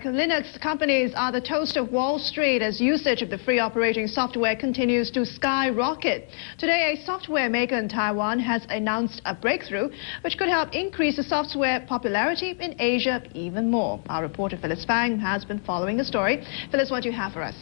back. Linux companies are the toast of Wall Street as usage of the free operating software continues to skyrocket. Today, a software maker in Taiwan has announced a breakthrough which could help increase the software popularity in Asia even more. Our reporter Phyllis Fang has been following the story. Phyllis, what do you have for us?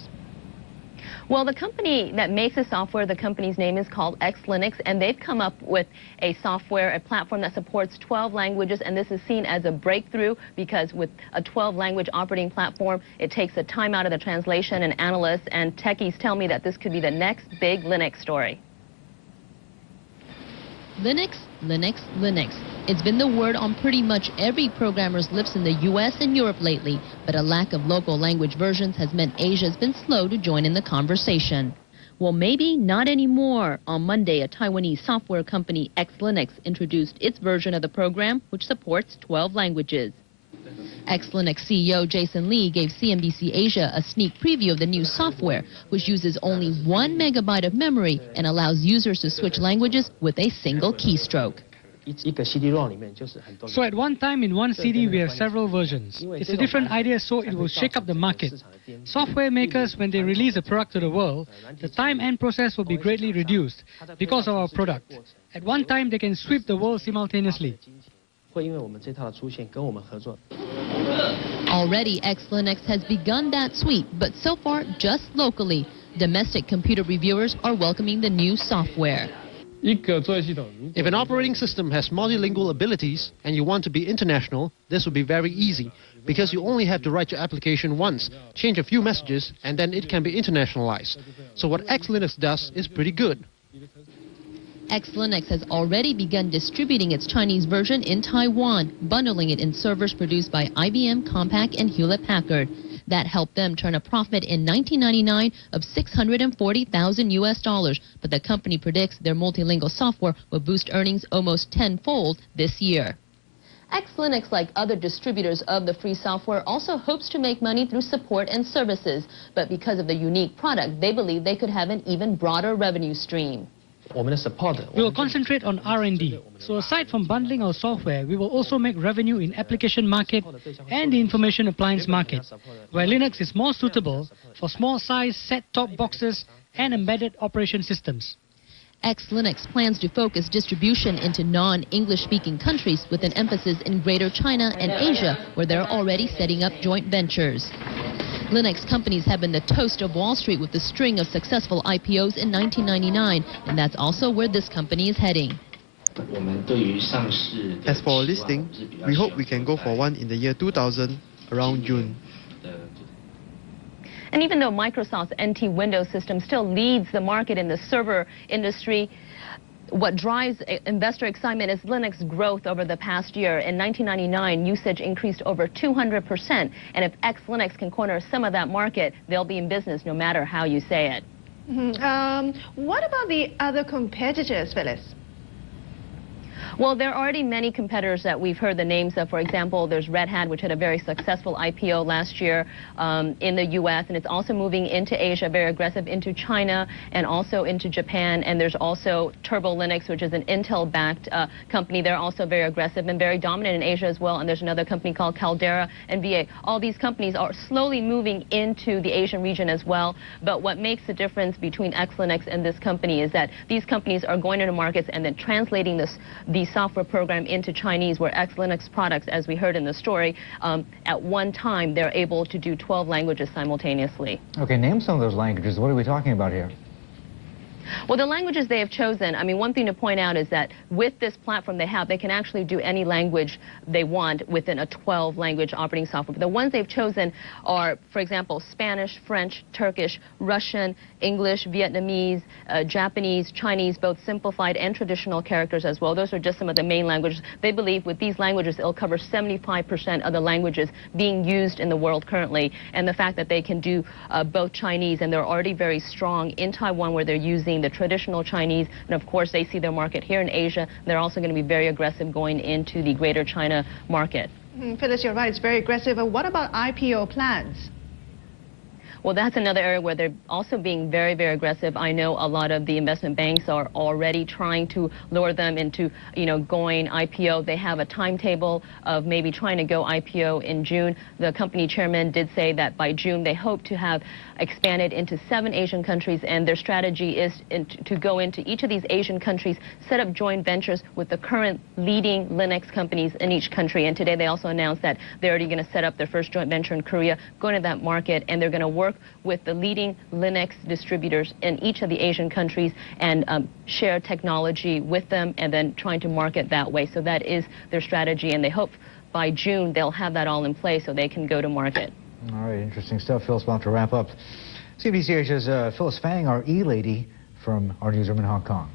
Well, the company that makes the software, the company's name is called XLinux, and they've come up with a software, a platform that supports 12 languages, and this is seen as a breakthrough because with a 12-language operating platform, it takes the time out of the translation, and analysts and techies tell me that this could be the next big Linux story. Linux, Linux, Linux. It's been the word on pretty much every programmer's lips in the U.S. and Europe lately, but a lack of local language versions has meant Asia's been slow to join in the conversation. Well, maybe not anymore. On Monday, a Taiwanese software company, XLinux, introduced its version of the program, which supports 12 languages. XLinux CEO Jason Lee gave CNBC Asia a sneak preview of the new software, which uses only 1 megabyte of memory and allows users to switch languages with a single keystroke. So at one time in one CD we have several versions. It's a different idea, so it will shake up the market. Software makers, when they release a product to the world, the time and process will be greatly reduced because of our product. At one time they can sweep the world simultaneously. Already, XLinux has begun that sweep, but so far just locally. Domestic computer reviewers are welcoming the new software. If an operating system has multilingual abilities and you want to be international, this will be very easy because you only have to write your application once, change a few messages, and then it can be internationalized. So what XLinux does is pretty good. XLinux has already begun distributing its Chinese version in Taiwan, bundling it in servers produced by IBM, Compaq, and Hewlett-Packard. That helped them turn a profit in 1999 of $640,000 US, but the company predicts their multilingual software will boost earnings almost tenfold this year. XLinux, like other distributors of the free software, also hopes to make money through support and services, but because of the unique product, they believe they could have an even broader revenue stream. We will concentrate on R&D. So aside from bundling our software, we will also make revenue in application market and the information appliance market, where Linux is more suitable for small-size set-top boxes and embedded operation systems. XLinux plans to focus distribution into non-English speaking countries with an emphasis in Greater China and Asia, where they're already setting up joint ventures. Linux companies have been the toast of Wall Street with a string of successful IPOs in 1999, and that's also where this company is heading. As for a listing, we hope we can go for one in the year 2000, around June. And even though Microsoft's NT Windows system still leads the market in the server industry, what drives investor excitement is Linux growth over the past year. In 1999, usage increased over 200%. And if XLinux can corner some of that market, they'll be in business no matter how you say it. What about the other competitors, Phyllis? Well, there are already many competitors that we've heard the names of. For example, there's Red Hat, which had a very successful IPO last year in the U.S., and it's also moving into Asia, very aggressive into China and also into Japan. And there's also Turbo Linux, which is an Intel-backed company. They're also very aggressive and very dominant in Asia as well. And there's another company called Caldera and VA. All these companies are slowly moving into the Asian region as well. But what makes the difference between XLinux and this company is that these companies are going into markets and then translating the software program into Chinese, where XLinux products, as we heard in the story, at one time they're able to do 12 languages simultaneously. Okay, name some of those languages. What are we talking about here? Well, the languages they have chosen, I mean, one thing to point out is that with this platform they can actually do any language they want within a 12-language operating software. But the ones they've chosen are, for example, Spanish, French, Turkish, Russian, English, Vietnamese, Japanese, Chinese, both simplified and traditional characters as well. Those are just some of the main languages. They believe with these languages, it'll cover 75% of the languages being used in the world currently. And the fact that they can do both Chinese, and they're already very strong in Taiwan where they're using the traditional Chinese, and of course they see their market here in Asia. They're also going to be very aggressive going into the Greater China market. Phyllis, you're right, it's very aggressive. What about IPO plans? Well, that's another area where they're also being very, very aggressive. I know a lot of the investment banks are already trying to lure them into, going IPO. They have a timetable of maybe trying to go IPO in June. The company chairman did say that by June they hope to have expanded into 7 Asian countries, and their strategy is to go into each of these Asian countries, set up joint ventures with the current leading Linux companies in each country. And today they also announced that they're already going to set up their first joint venture in Korea, go into that market, and they're going to work with the leading Linux distributors in each of the Asian countries and share technology with them and then trying to market that way. So that is their strategy, and they hope by June they'll have that all in place so they can go to market. All right, interesting stuff. Phil's about to wrap up. CNBC Asia's Phyllis Fang, our E-lady from our newsroom in Hong Kong.